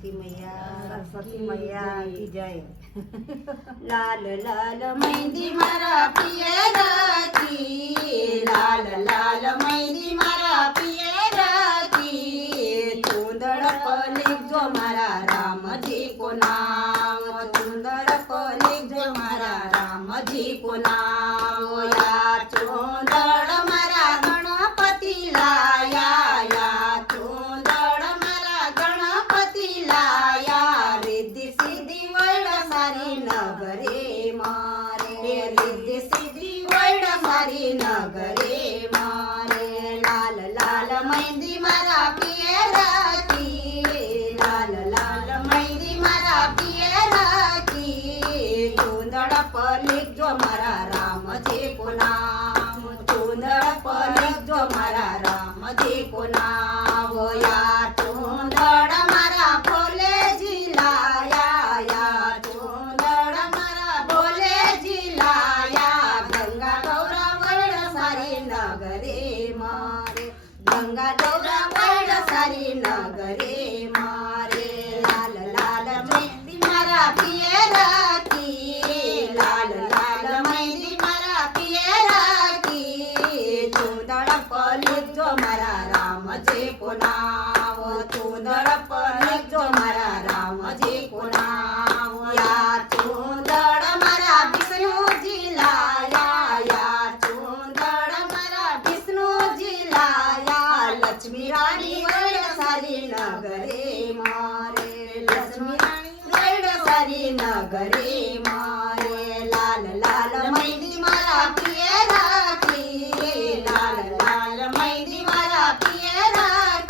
सरस्वती मैया की जय। लाल लाल मेहंदी मारा पियर की, लाल लाल मेहंदी मारा पियर की, चुंदड़ पलिक जो मारा रामजी को नाम, चुंदड़ पलिक जो मारा रामजी को नाम। या चुंदड़ मारा गणपति लाया, या चुंदड़ मारा गणपति लाया, रिद्धि सिद्धि वैड सारी नगरे मारे, रिद्धि सिद्धि वैड सारी नगरे मारे। लाल लाल मेहंदी मारा पियर की, लाल लाल मेहंदी मारा पियर की, चुंदड़ पलिक जो मारा रामजी को नाम, चुंदड़ पलिक जो मारा रामजी को नाम। या चुंदड़ मारा भोले जी लाया, या चुंदड़ मारा भोले जी लाया, गंगा गौरा वैड सारी नगरे मारे, गंगा गौरा वैड सारी नगरे मारे। लाल लाल मेहंदी मारा पियर की, लाल लाल मेहंदी मारा पियर की, चुंदड़ पलिक जो मारा रामजी को नाम, चुंदड़ पलिक जो मारा रामजी को नाम। या चुंदड़ मारा विष्णु जी लाया, या चुंदड़ मारा विष्णु जी लाया, लक्ष्मी रानी वैड सारी नगरे मारे, लक्ष्मी रानी वैड सारी नगरे मारे। लाल लाल मेहंदी मारा पियर की, लाल लाल मेहंदी मारा पियर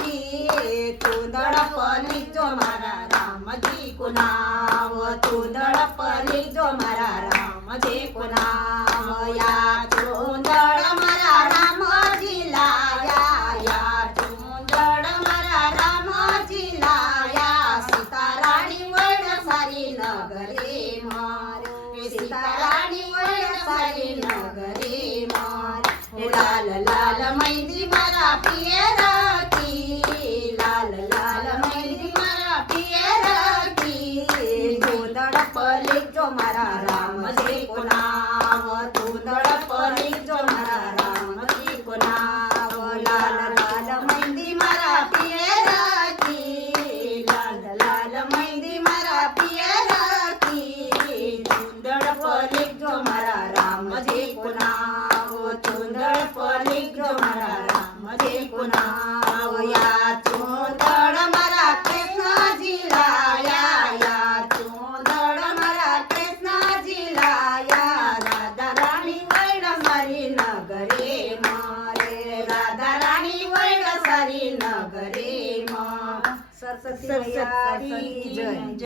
की, चुंदड़ पलिक जो मारा रामजी को नाम, चुंदड़ पलिक जो मारा रामजी को नाम। या चुंदड़ मारा रामजी लाया, या चुंदड़ मारा रामजी लाया, सीता रानी वैड सारी नगरे मारे, सीता रानी वैड सारी नगरे मारे। लाल लाल मेहंदी मारा पियर की, लाल लाल मेहंदी मारा पियर की, चुंदड़ पलिक जो मारा रामजी को नाम, चुंदड़ पलिक जो मारा रामजी को नाम। लाल लाल मेहंदी मारा पियर की, लाल लाल मेहंदी मारा पियर की, चुंदड़ पलिक जो मारा रामजी को नाम, चुंदड़ पलिक जो मारा रामजी को नाम। या चुंदड़ मारा कृष्ण जी लाया, या चुंदड़ मारा कृष्ण जी लाया, राधा रानी वैड सारी नगरे मारे, राधा रानी वैड सारी नगरे मारे। सरस्वती मैया की जय।